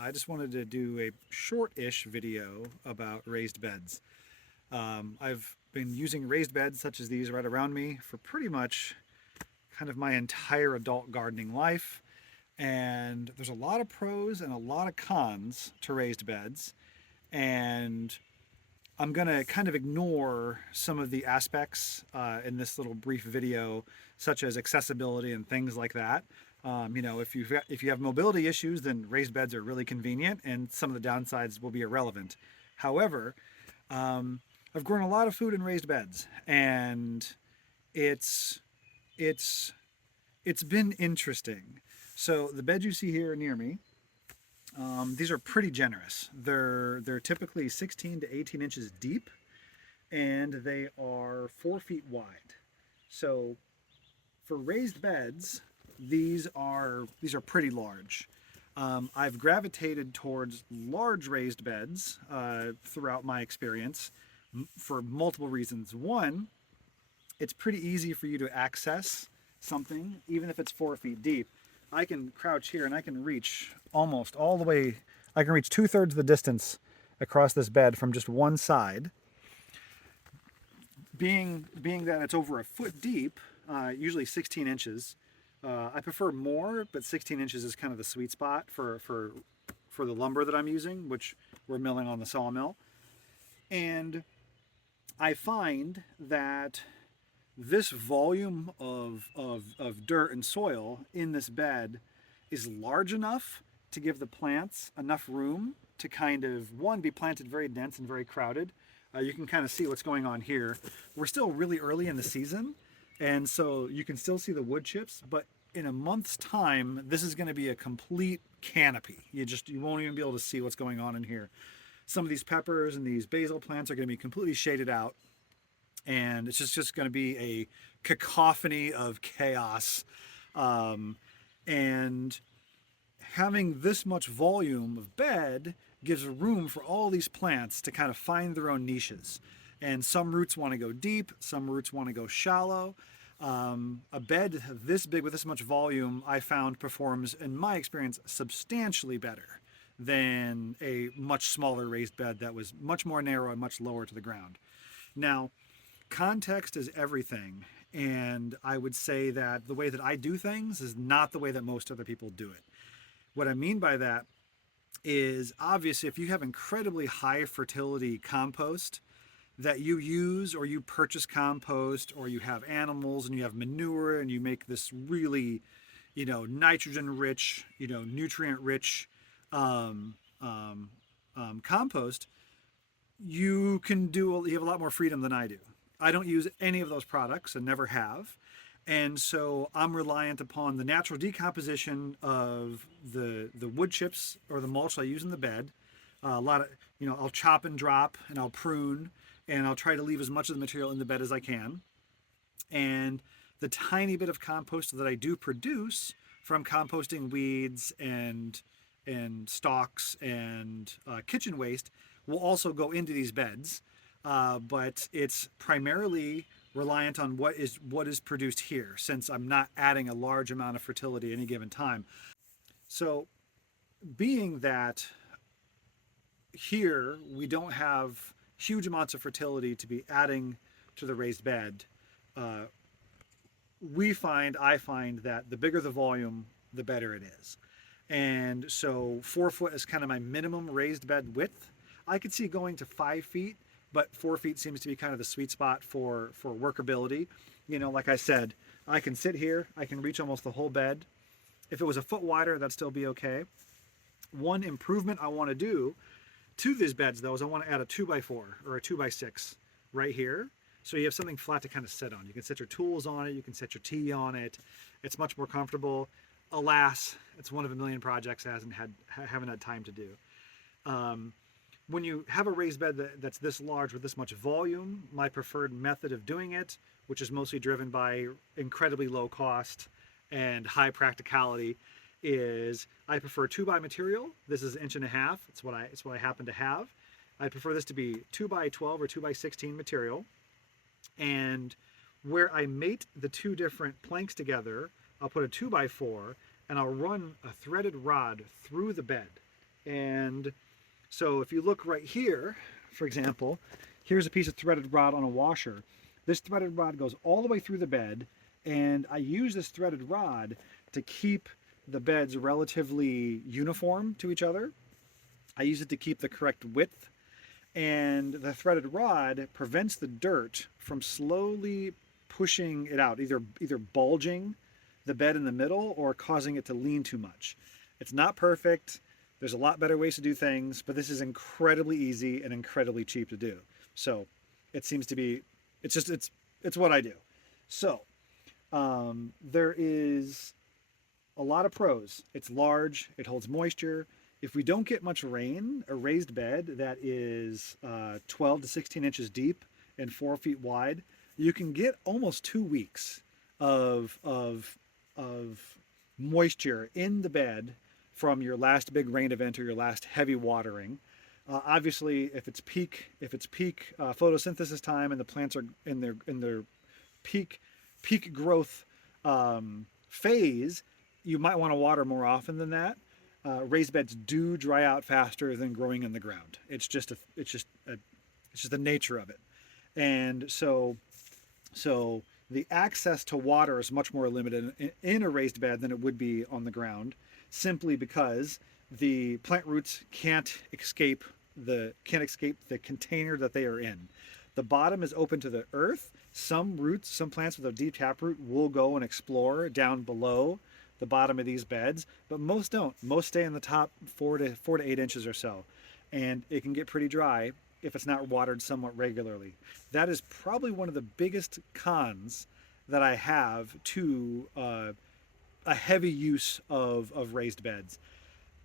I just wanted to do a short-ish video about raised beds. I've been using raised beds such as these right around me for pretty much kind of my entire adult gardening life. And there's a lot of pros and a lot of cons to raised beds. And I'm going to kind of ignore some of the aspects in this little brief video, such as accessibility and things like that. If you have mobility issues, then raised beds are really convenient, and some of the downsides will be irrelevant. However, I've grown a lot of food in raised beds, and it's it's it's been interesting. So the beds you see here near me, these are pretty generous. They're typically 16 to 18 inches deep, and they are 4 feet wide. So for raised beds, these are pretty large. I've gravitated towards large raised beds throughout my experience for multiple reasons. One, it's pretty easy for you to access something, even if it's 4 feet deep. I can crouch here and I can reach almost all the way. I can reach 2/3 of the distance across this bed from just one side. Being that it's over a foot deep, usually 16 inches. I prefer more, but 16 inches is kind of the sweet spot for the lumber that I'm using, which we're milling on the sawmill. And I find that this volume of dirt and soil in this bed is large enough to give the plants enough room to kind of, one, be planted very dense and very crowded. You can kind of see what's going on here. We're still really early in the season, and so you can still see the wood chips, but in a month's time, this is going to be a complete canopy. You won't even be able to see what's going on in here. Some of these peppers and these basil plants are going to be completely shaded out, and it's just going to be a cacophony of chaos. And having this much volume of bed gives room for all these plants to kind of find their own niches. And some roots want to go deep, some roots want to go shallow. A bed this big with this much volume, I found, performs, in my experience, substantially better than a much smaller raised bed that was much more narrow and much lower to the ground. Now, context is everything, and I would say that the way that I do things is not the way that most other people do it. What I mean by that is, obviously, if you have incredibly high fertility compost that you use, or you purchase compost, or you have animals and you have manure and you make this really, nitrogen rich, nutrient rich compost, you have a lot more freedom than I do. I don't use any of those products and never have. And so I'm reliant upon the natural decomposition of the wood chips or the mulch I use in the bed. A lot of, I'll chop and drop and I'll prune and I'll try to leave as much of the material in the bed as I can. And the tiny bit of compost that I do produce from composting weeds and stalks and kitchen waste will also go into these beds. But it's primarily reliant on what is produced here, since I'm not adding a large amount of fertility at any given time. So being that here we don't have huge amounts of fertility to be adding to the raised bed, I find that the bigger the volume, the better it is. And so 4 foot is kind of my minimum raised bed width. I could see going to 5 feet, but 4 feet seems to be kind of the sweet spot for workability. Like I said, I can sit here, I can reach almost the whole bed. If it was a foot wider, that'd still be okay. One improvement I want to do to these beds, though, is I want to add a 2x4 or a 2x6 right here. So you have something flat to kind of sit on. You can set your tools on it, you can set your tea on it. It's much more comfortable. Alas, it's one of a million projects I haven't had time to do. When you have a raised bed that's this large with this much volume, my preferred method of doing it, which is mostly driven by incredibly low cost and high practicality, is I prefer 2x material. This is 1.5 inches. It's what I happen to have. I prefer this to be 2x12 or 2x16 material. And where I mate the two different planks together, I'll put a 2x4 and I'll run a threaded rod through the bed. And so if you look right here, for example, here's a piece of threaded rod on a washer. This threaded rod goes all the way through the bed, and I use this threaded rod to keep the beds relatively uniform to each other. I use it to keep the correct width, and the threaded rod prevents the dirt from slowly pushing it out, either bulging the bed in the middle or causing it to lean too much. It's not perfect. There's a lot better ways to do things, but this is incredibly easy and incredibly cheap to do. So it seems to be, it's what I do. So there is a lot of pros. It's large, it holds moisture. If we don't get much rain, a raised bed that is 12 to 16 inches deep and 4 feet wide, you can get almost 2 weeks of moisture in the bed from your last big rain event or your last heavy watering. Obviously, if it's peak photosynthesis time and the plants are in their peak growth phase, you might want to water more often than that. Raised beds do dry out faster than growing in the ground. It's just the nature of it. And so the access to water is much more limited in a raised bed than it would be on the ground, simply because the plant roots can't escape the container that they are in. The bottom is open to the earth. Some plants with a deep taproot will go and explore down below the bottom of these beds, but most don't. Most stay in the top 4 to 8 inches or so, and it can get pretty dry if it's not watered somewhat regularly. That is probably one of the biggest cons that I have to a heavy use of raised beds.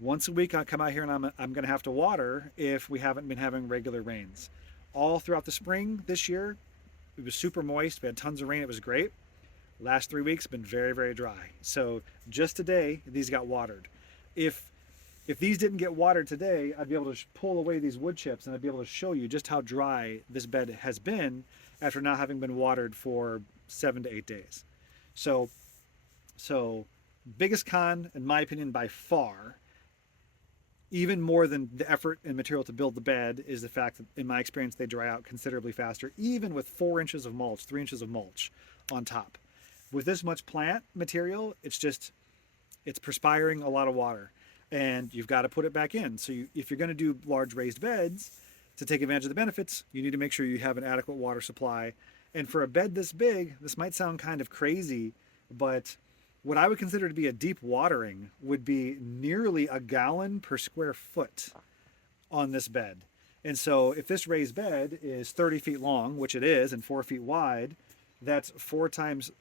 Once a week I come out here and I'm going to have to water if we haven't been having regular rains. All throughout the spring this year, it was super moist. We had tons of rain. It was great. Last 3 weeks been very, very dry. So just today, these got watered. If these didn't get watered today, I'd be able to pull away these wood chips and I'd be able to show you just how dry this bed has been after not having been watered for 7 to 8 days. So biggest con, in my opinion, by far, even more than the effort and material to build the bed, is the fact that, in my experience, they dry out considerably faster, even with 4 inches of mulch, 3 inches of mulch on top. With this much plant material, it's perspiring a lot of water, and you've got to put it back in. So if you're going to do large raised beds to take advantage of the benefits, you need to make sure you have an adequate water supply. And for a bed this big, this might sound kind of crazy, but what I would consider to be a deep watering would be nearly a gallon per square foot on this bed. And so if this raised bed is 30 feet long, which it is, and 4 feet wide, that's 4 times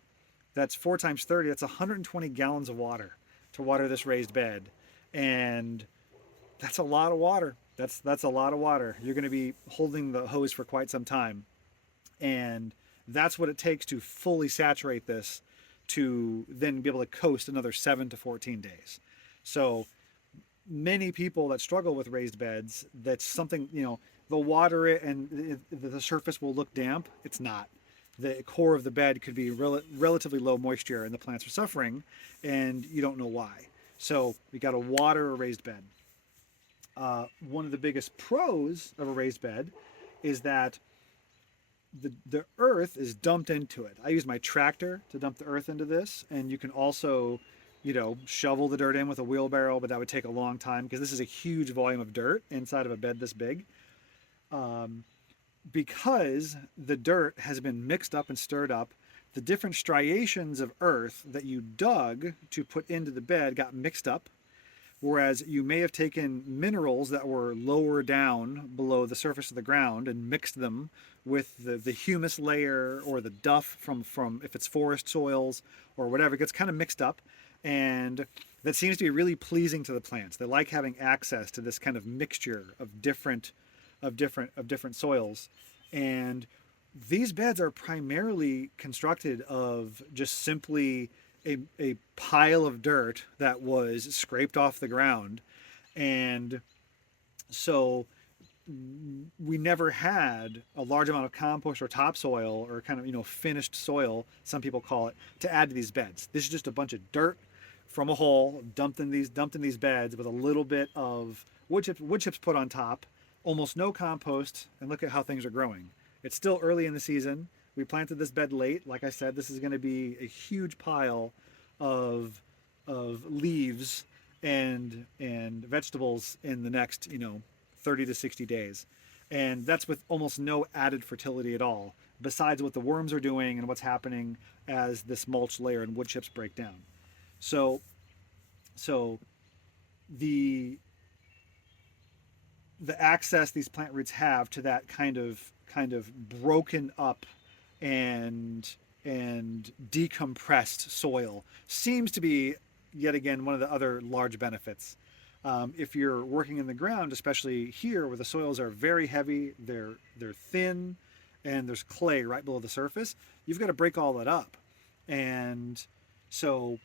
30. That's 120 gallons of water to water this raised bed. And that's a lot of water. That's a lot of water. You're going to be holding the hose for quite some time. And that's what it takes to fully saturate this, to then be able to coast another 7 to 14 days. So many people that struggle with raised beds, that's something, they'll water it and the surface will look damp. It's not. The core of the bed could be relatively low moisture and the plants are suffering and you don't know why. So you got to water a raised bed. One of the biggest pros of a raised bed is that the earth is dumped into it. I use my tractor to dump the earth into this, and you can also, shovel the dirt in with a wheelbarrow, but that would take a long time because this is a huge volume of dirt inside of a bed this big. Because the dirt has been mixed up and stirred up, the different striations of earth that you dug to put into the bed got mixed up. Whereas you may have taken minerals that were lower down below the surface of the ground and mixed them with the humus layer or the duff from if it's forest soils or whatever. It gets kind of mixed up, and that seems to be really pleasing to the plants. They like having access to this kind of mixture of different soils. And these beds are primarily constructed of just simply a pile of dirt that was scraped off the ground. And so we never had a large amount of compost or topsoil or kind of, finished soil, some people call it, to add to these beds. This is just a bunch of dirt from a hole, dumped in these beds with a little bit of wood chips put on top, almost no compost, and look at how things are growing. It's still early in the season. We planted this bed late. Like I said, this is going to be a huge pile of leaves and vegetables in the next 30 to 60 days, and that's with almost no added fertility at all, besides what the worms are doing and what's happening as this mulch layer and wood chips break down. So the access these plant roots have to that kind of broken up and decompressed soil seems to be yet again one of the other large benefits. If you're working in the ground, especially here where the soils are very heavy, they're thin, and there's clay right below the surface, you've got to break all that up. And so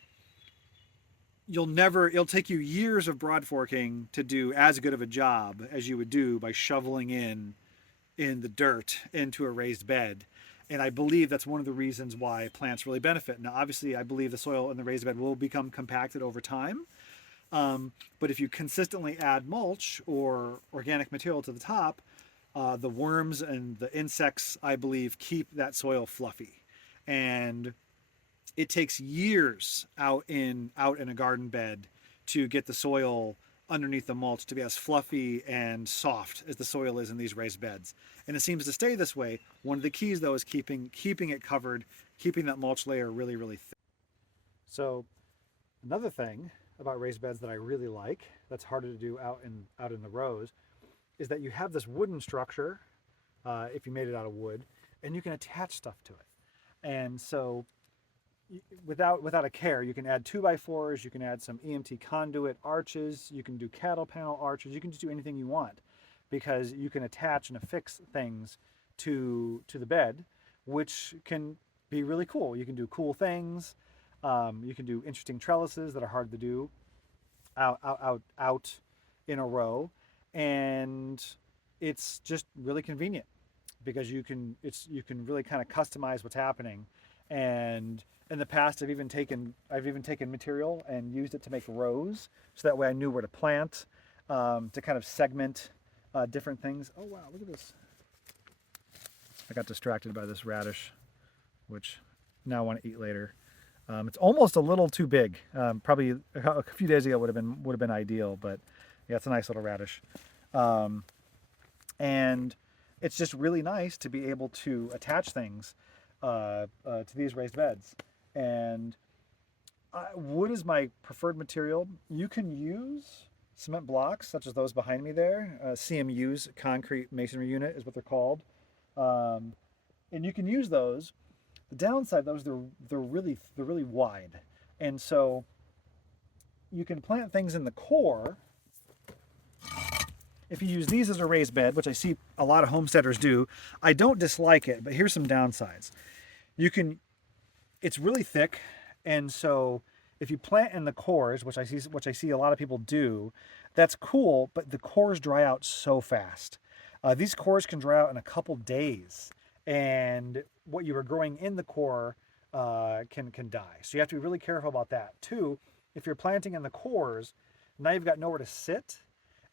it'll take you years of broad forking to do as good of a job as you would do by shoveling in the dirt into a raised bed. And I believe that's one of the reasons why plants really benefit. Now, obviously, I believe the soil in the raised bed will become compacted over time. But if you consistently add mulch or organic material to the top, the worms and the insects, I believe, keep that soil fluffy. And it takes years out in a garden bed to get the soil underneath the mulch to be as fluffy and soft as the soil is in these raised beds. And it seems to stay this way. One of the keys, though, is keeping it covered, keeping that mulch layer really, really thick. So another thing about raised beds that I really like, that's harder to do out in the rows, is that you have this wooden structure, if you made it out of wood, and you can attach stuff to it. And so without a care, you can add 2x4s, you can add some EMT conduit arches, you can do cattle panel arches, you can just do anything you want, because you can attach and affix things to the bed, which can be really cool. You can do cool things. You can do interesting trellises that are hard to do out in a row, and it's just really convenient because you can really kind of customize what's happening. And in the past, I've even taken material and used it to make rows, so that way I knew where to plant, to kind of segment different things. Oh wow, look at this! I got distracted by this radish, which now I want to eat later. It's almost a little too big. Probably a few days ago would have been ideal, but yeah, it's a nice little radish. And it's just really nice to be able to attach things to these raised beds. And wood is my preferred material. You can use cement blocks such as those behind me there. CMU's, concrete masonry unit, is what they're called. And you can use those. The downside, those they're really wide, and so you can plant things in the core. If you use these as a raised bed, which I see a lot of homesteaders do, I don't dislike it, but here's some downsides. It's really thick, and so if you plant in the cores, which I see a lot of people do, that's cool, but the cores dry out so fast. These cores can dry out in a couple days. And what you were growing in the core can die. So you have to be really careful about that. Two, if you're planting in the cores, now you've got nowhere to sit,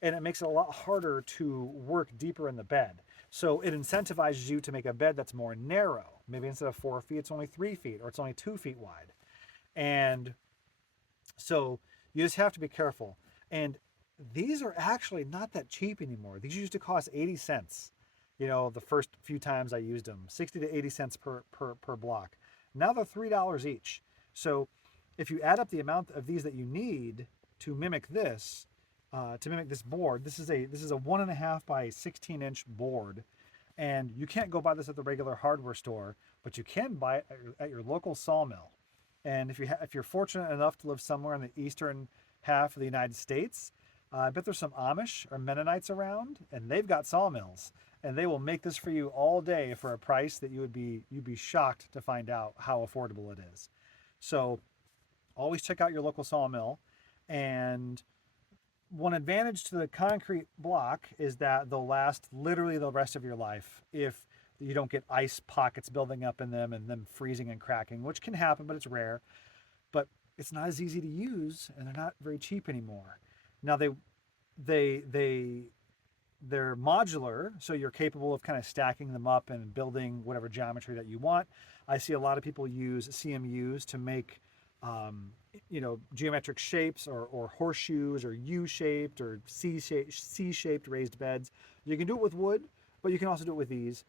and it makes it a lot harder to work deeper in the bed. So it incentivizes you to make a bed that's more narrow. Maybe instead of 4 feet, it's only 3 feet, or it's only 2 feet wide. And so you just have to be careful. And these are actually not that cheap anymore. These used to cost 80 cents. The first few times I used them, 60 to 80 cents per block. Now they're $3 each. So if you add up the amount of these that you need to mimic this board, this is a 1.5 by 16 inch board, and you can't go buy this at the regular hardware store, but you can buy it at your local sawmill. And if you're fortunate enough to live somewhere in the eastern half of the United States, I bet there's some Amish or Mennonites around, and they've got sawmills. And they will make this for you all day for a price that you'd be shocked to find out how affordable it is. So always check out your local sawmill. And one advantage to the concrete block is that they'll last literally the rest of your life if you don't get ice pockets building up in them and them freezing and cracking, which can happen, but it's rare. But it's not as easy to use, and they're not very cheap anymore. Now they they're modular, so you're capable of kind of stacking them up and building whatever geometry that you want. I see a lot of people use CMUs to make geometric shapes, or horseshoes, or U-shaped or C-shaped raised beds. You can do it with wood, but you can also do it with these.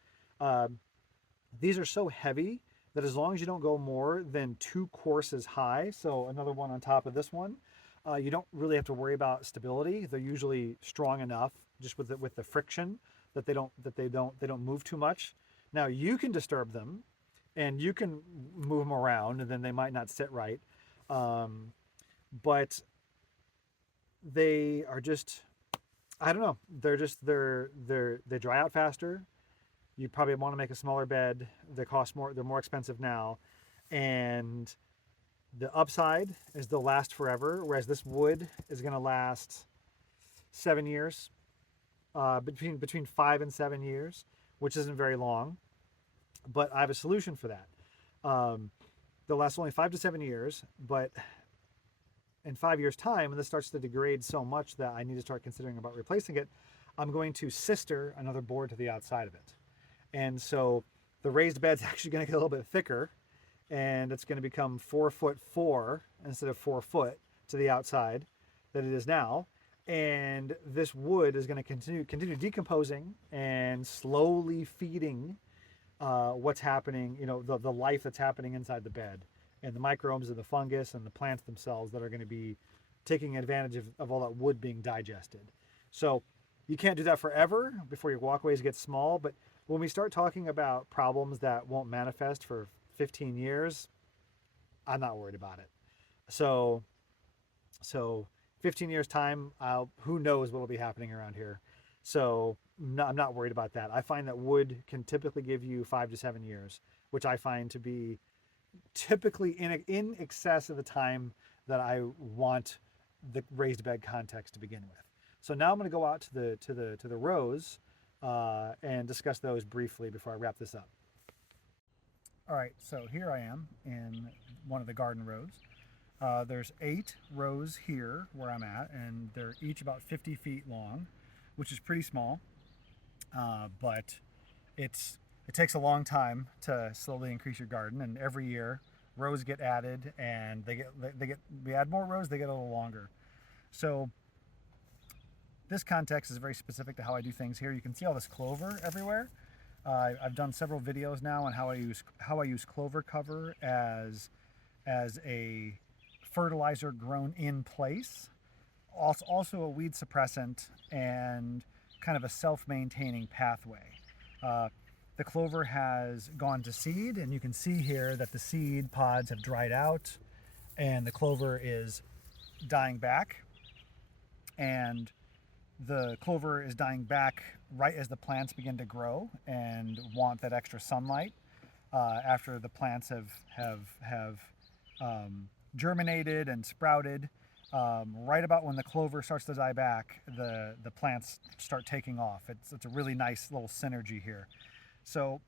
These are so heavy that as long as you don't go more than 2 courses high, so another one on top of this one, you don't really have to worry about stability. They're usually strong enough just with the friction that they don't move too much. Now you can disturb them, and you can move them around, and then they might not sit right. But they are just, I don't know. They dry out faster. You probably want to make a smaller bed. They cost more. They're more expensive now, and the upside is they'll last forever. Whereas this wood is going to last 7 years, between 5 and 7 years, which isn't very long. But I have a solution for that. They'll last only 5 to 7 years, but in 5 years' time, when this starts to degrade so much that I need to start considering about replacing it, I'm going to sister another board to the outside of it. And so the raised bed's actually going to get a little bit thicker, and it's going to become 4'4" instead of 4 foot to the outside that it is now. And this wood is going to continue decomposing and slowly feeding what's happening, the life that's happening inside the bed, and the microbes and the fungus and the plants themselves that are going to be taking advantage of all that wood being digested. So you can't do that forever before your walkways get small, but when we start talking about problems that won't manifest for 15 years, I'm not worried about it. So 15 years time, who knows what will be happening around here. So I'm not worried about that. I find that wood can typically give you 5 to 7 years, which I find to be typically in excess of the time that I want the raised bed context to begin with. So now I'm going to go out to the rows and discuss those briefly before I wrap this up. All right, so here I am in one of the garden rows. There's 8 rows here where I'm at, and they're each about 50 feet long, which is pretty small, but it takes a long time to slowly increase your garden, and every year rows get added, and we add more rows, they get a little longer. So this context is very specific to how I do things here. You can see all this clover everywhere. I've done several videos now on how I use clover cover as a fertilizer grown in place, also a weed suppressant, and kind of a self-maintaining pathway. The clover has gone to seed, and you can see here that the seed pods have dried out, and the clover is dying back. And the clover is dying back right as the plants begin to grow and want that extra sunlight. After the plants have germinated and sprouted, right about when the clover starts to die back, the plants start taking off. It's a really nice little synergy here. So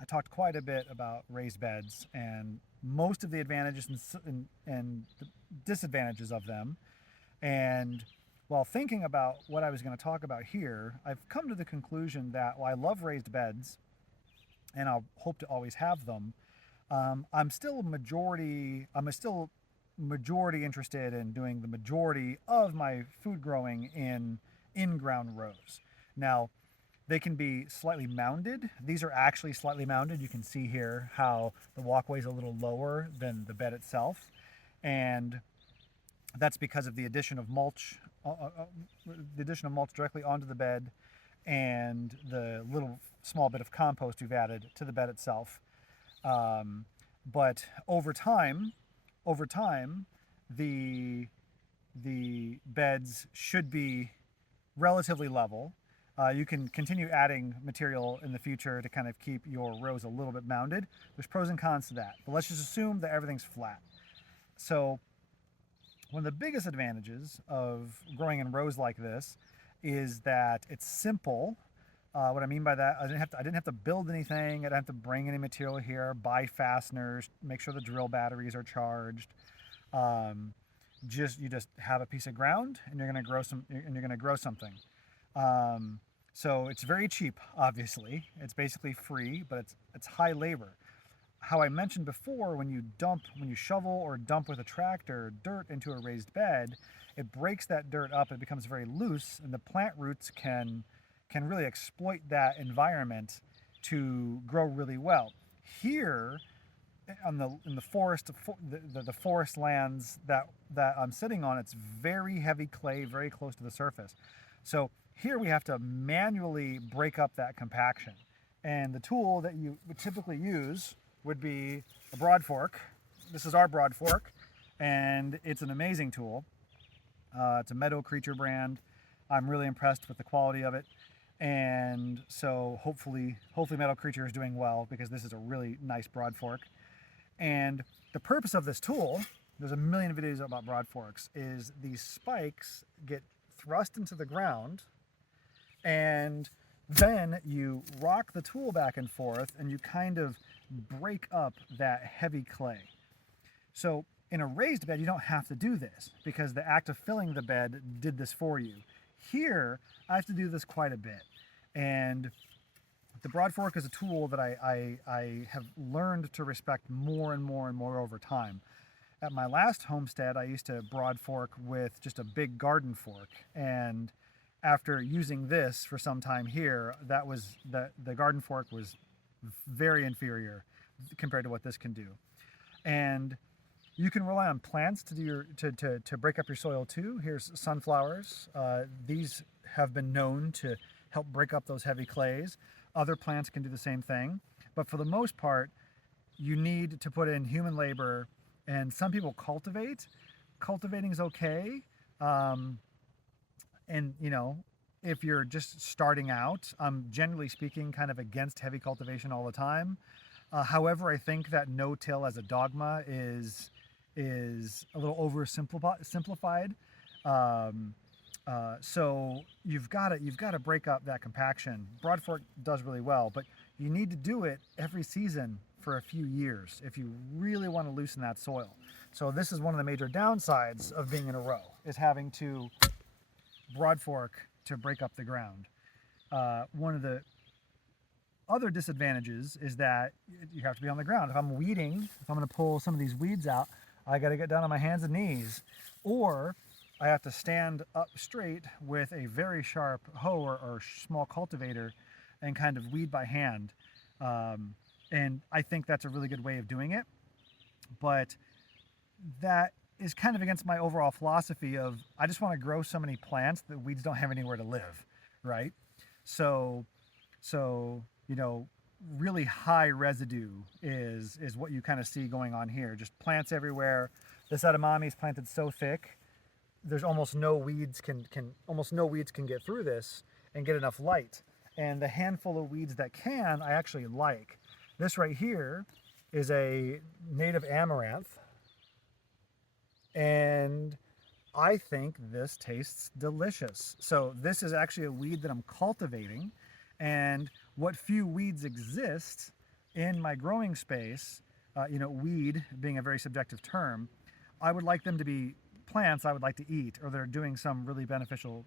I talked quite a bit about raised beds and most of the advantages and the disadvantages of them. And while thinking about what I was going to talk about here, I've come to the conclusion that while I love raised beds, and I'll hope to always have them, I'm still majority interested in doing the majority of my food growing in in-ground rows. Now, they can be slightly mounded. These are actually slightly mounded. You can see here how the walkway is a little lower than the bed itself. And that's because of the addition of mulch, directly onto the bed, and the little small bit of compost we've added to the bed itself. But over time, the beds should be relatively level. You can continue adding material in the future to kind of keep your rows a little bit mounded. There's pros and cons to that, but let's just assume that everything's flat. So one of the biggest advantages of growing in rows like this is that it's simple. What I mean by that, I didn't have to build anything. I didn't have to bring any material here, buy fasteners, make sure the drill batteries are charged. You just have a piece of ground and you're going to grow something. So it's very cheap, obviously. It's basically free, but it's high labor. How I mentioned before, when you shovel or dump with a tractor dirt into a raised bed, it breaks that dirt up, it becomes very loose, and the plant roots can really exploit that environment to grow really well. Here, in the forest, the forest lands that I'm sitting on, it's very heavy clay, very close to the surface. So here we have to manually break up that compaction. And the tool that you would typically use would be a broad fork. This is our broad fork, and it's an amazing tool. It's a Meadow Creature brand. I'm really impressed with the quality of it. And so hopefully Meadow Creature is doing well, because this is a really nice broad fork. And the purpose of this tool, there's a million videos about broad forks, is these spikes get thrust into the ground, and then you rock the tool back and forth and you kind of break up that heavy clay. So in a raised bed, you don't have to do this because the act of filling the bed did this for you. Here, I have to do this quite a bit. And the broad fork is a tool that I have learned to respect more and more and more over time. At my last homestead, I used to broad fork with just a big garden fork. And after using this for some time here, the garden fork was very inferior compared to what this can do. And you can rely on plants to break up your soil too. Here's sunflowers. These have been known to help break up those heavy clays. Other plants can do the same thing. But for the most part, you need to put in human labor, and some people cultivate. Cultivating is okay. And if you're just starting out, I'm generally speaking kind of against heavy cultivation all the time. However, I think that no-till as a dogma is a little oversimplified. So you've got to break up that compaction. Broad fork does really well, but you need to do it every season for a few years if you really want to loosen that soil. So this is one of the major downsides of being in a row, is having to broad fork to break up the ground. One of the other disadvantages is that you have to be on the ground. If I'm weeding, if I'm going to pull some of these weeds out, I got to get down on my hands and knees, or I have to stand up straight with a very sharp hoe or small cultivator and kind of weed by hand. And I think that's a really good way of doing it. But that is kind of against my overall philosophy of, I just want to grow so many plants that weeds don't have anywhere to live, right? So really high residue is what you kind of see going on here. Just plants everywhere. This edamame is planted so thick, there's almost no weeds can get through this and get enough light. And the handful of weeds that can, I actually like. This right here is a native amaranth, and I think this tastes delicious. So this is actually a weed that I'm cultivating, and what few weeds exist in my growing space, weed being a very subjective term, I would like them to be plants I would like to eat, or they're doing some really beneficial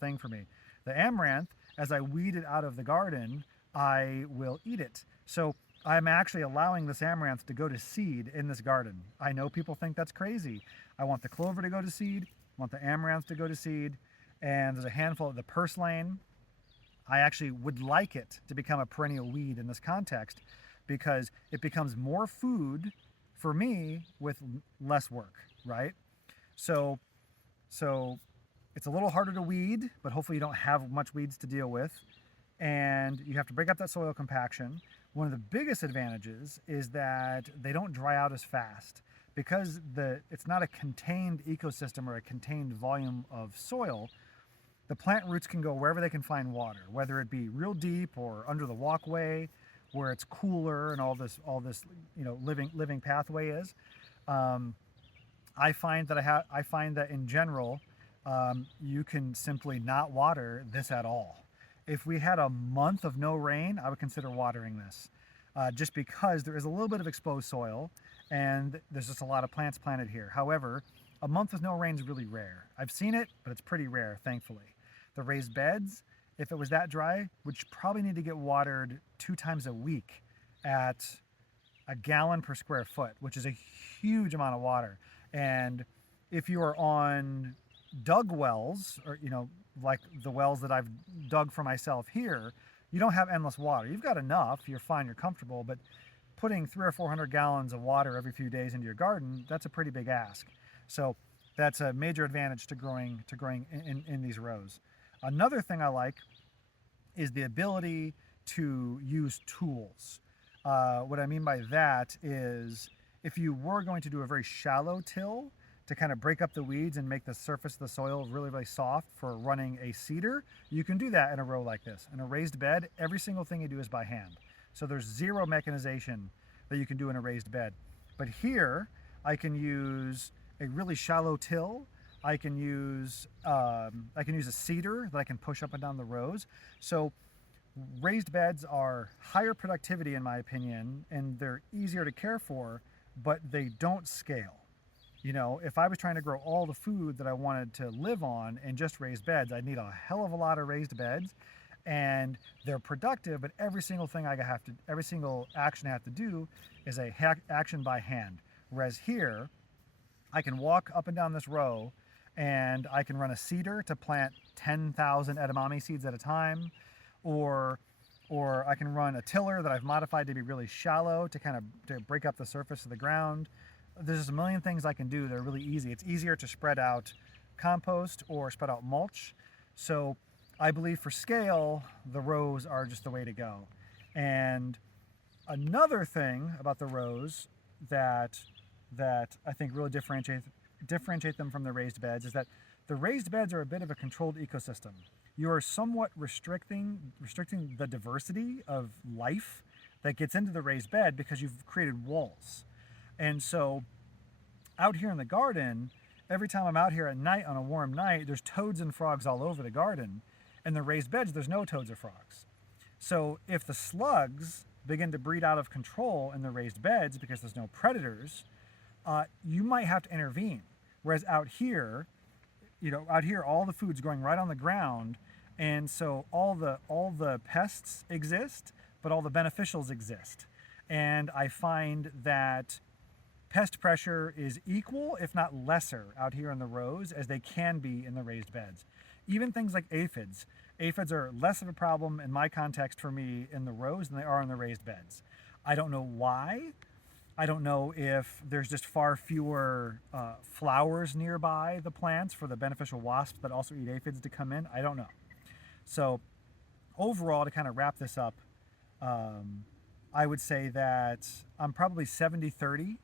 thing for me. The amaranth, as I weed it out of the garden, I will eat it. So I'm actually allowing this amaranth to go to seed in this garden. I know people think that's crazy. I want the clover to go to seed, I want the amaranth to go to seed, and there's a handful of the purslane. I actually would like it to become a perennial weed in this context, because it becomes more food for me with less work, right? So it's a little harder to weed, but hopefully you don't have much weeds to deal with. And you have to break up that soil compaction. One of the biggest advantages is that they don't dry out as fast, because it's not a contained ecosystem or a contained volume of soil. The plant roots can go wherever they can find water, whether it be real deep or under the walkway where it's cooler and all this living pathway is. I find that in general, you can simply not water this at all. If we had a month of no rain, I would consider watering this, just because there is a little bit of exposed soil, and there's just a lot of plants planted here. However, a month with no rain is really rare. I've seen it, but it's pretty rare, thankfully. The raised beds, if it was that dry, would probably need to get watered 2 times a week at a gallon per square foot, which is a huge amount of water. And if you are on dug wells, or like the wells that I've dug for myself here, you don't have endless water. You've got enough, you're fine, you're comfortable, but putting 300 or 400 gallons of water every few days into your garden, that's a pretty big ask. So that's a major advantage to growing in these rows. Another thing I like is the ability to use tools. What I mean by that is if you were going to do a very shallow till to kind of break up the weeds and make the surface of the soil really, really soft for running a seeder, you can do that in a row like this. In a raised bed, every single thing you do is by hand. So there's zero mechanization that you can do in a raised bed. But here, I can use a really shallow till. I can use a seeder that I can push up and down the rows. So raised beds are higher productivity in my opinion, and they're easier to care for, but they don't scale. If I was trying to grow all the food that I wanted to live on in just raised beds, I'd need a hell of a lot of raised beds, and they're productive, but every single action I have to do is a action by hand. Whereas here, I can walk up and down this row and I can run a seeder to plant 10,000 edamame seeds at a time, or I can run a tiller that I've modified to be really shallow to break up the surface of the ground. There's just a million things I can do that are really easy. It's easier to spread out compost or spread out mulch. So I believe for scale, the rows are just the way to go. And another thing about the rows that I think really differentiate them from the raised beds is that the raised beds are a bit of a controlled ecosystem. You are somewhat restricting the diversity of life that gets into the raised bed because you've created walls. And so out here in the garden, every time I'm out here at night on a warm night, there's toads and frogs all over the garden. In the raised beds, there's no toads or frogs. So if the slugs begin to breed out of control in the raised beds because there's no predators, you might have to intervene. Whereas out here, all the food's growing right on the ground, and so all the pests exist, but all the beneficials exist. And I find that pest pressure is equal, if not lesser, out here in the rows as they can be in the raised beds. Even things like aphids. Aphids are less of a problem in my context for me in the rows than they are in the raised beds. I don't know why. I don't know if there's just far fewer flowers nearby the plants for the beneficial wasps that also eat aphids to come in. I don't know. So overall, to kind of wrap this up, I would say that I'm probably 70-30,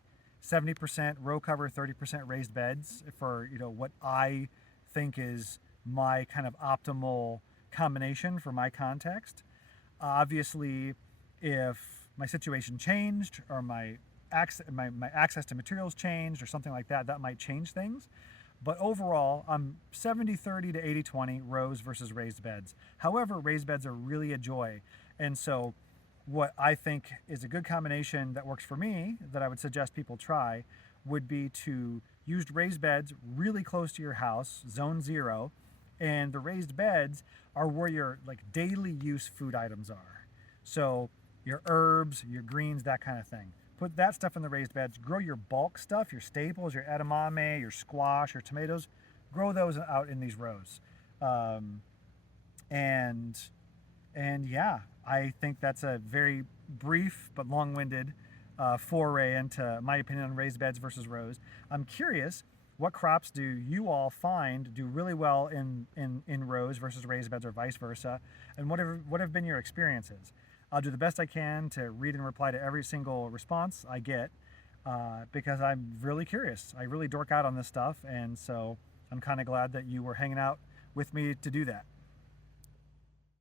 70% row cover, 30% raised beds for what I think is my kind of optimal combination for my context. Obviously, if my situation changed or my access to materials changed or something like that, that might change things. But overall, I'm 70-30 to 80-20 rows versus raised beds. However, raised beds are really a joy. And so what I think is a good combination that works for me, that I would suggest people try, would be to use raised beds really close to your house, zone 0, and the raised beds are where your daily use food items are. So your herbs, your greens, that kind of thing. Put that stuff in the raised beds. Grow your bulk stuff, your staples, your edamame, your squash, your tomatoes. Grow those out in these rows. And yeah, I think that's a very brief but long-winded foray into my opinion on raised beds versus rows. I'm curious, what crops do you all find do really well in rows versus raised beds or vice versa? And what have been your experiences? I'll do the best I can to read and reply to every single response I get because I'm really curious. I really dork out on this stuff, and so I'm kind of glad that you were hanging out with me to do that.